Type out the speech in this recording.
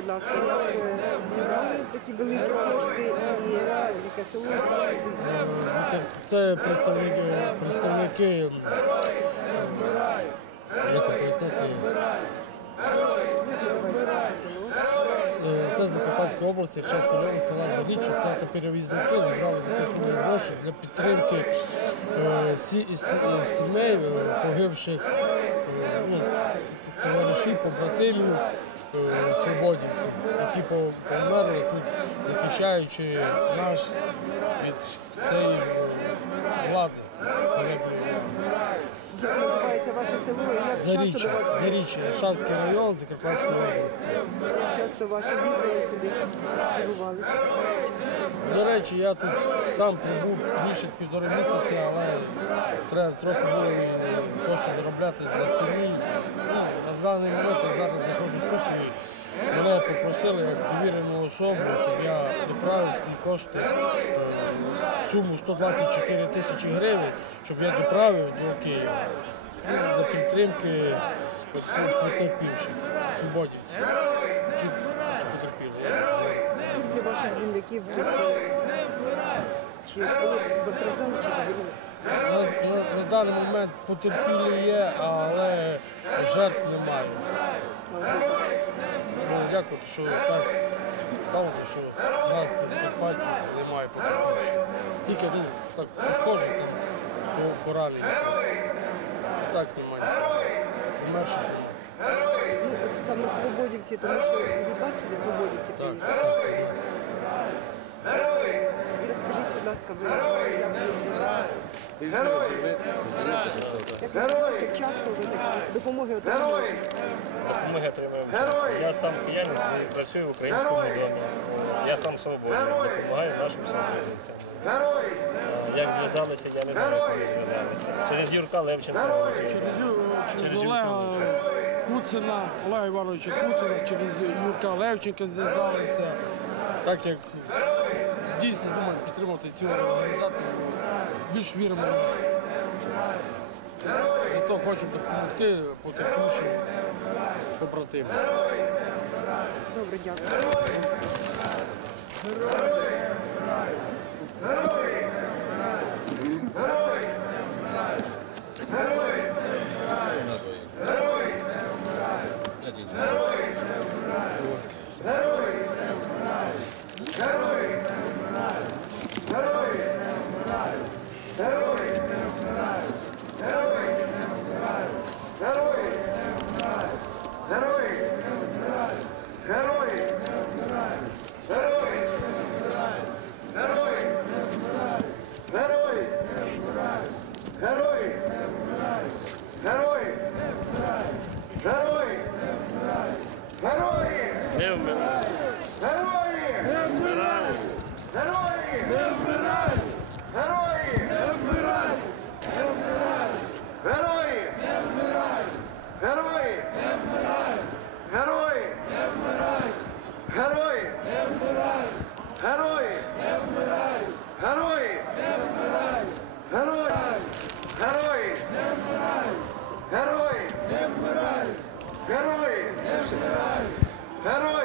будь ласка, як е, зібрали такі великі кошти і е, яке село? Це представники, представники як пояснити, це Закарпатська область, Черкаська район, села Заріччя, це то перевізники зібрали за суму гроші для підтримки е, сі, сі, сімей погибших е, ну, товаришів, побратимів, свободівців, які померли тут, захищаючи нас від цієї е, влади. Як називається ваше село і як часто до вас Заріччя, Шавський район, Закарпатської області. як часто ваші їздили сюди, чергували? До речі, я тут сам пробув більше півтори місяці, але треба трохи було і заробляти для сім'ї. Ну, на даний момент я зараз знаходжусь тут і мене попросили як довірену особу, щоб я доправив ці кошти е, суму 124 тисячі гривень, щоб я доправив до Києва ну, для підтримки от, потерпівших, свободівців, які потерпіли. Скільки ваших земляків тут е, чи були постраждали, чи загинули? Даний момент потерпілі є, але жертв немає. Ну, дякую, що так сталося, що в нас на Закарпатті немає потерпілих. Тільки ну, так пошкоджені там по поранені. Так немає. Померших немає. Ну, от саме свободівці, тому що від вас сюди свободівці Так, приїхали. так, нас. І розкажіть, будь ласка, ви як ви зв'язалися? Як ви зв'язалися? Часто допомоги отримуєте? Допомоги отримуємо часто. Я сам киянин і працюю в українському домі. Я сам свободний, допомагаю нашим свободівцям. А Як зв'язалися, я не знаю, коли зв'язалися. Через Юрка Левченка. Через, Через Олега Куцина, Олега Івановича Куцина, через Юрка Левченка зв'язалися. Так як дійсно думаю підтримати цю організацію, більш віримо. Зато хочемо допомогти потерпівшим побратимам. Добре, дякую. Герої! Не вмирай! Герої! Не вмирай! Не вмирай!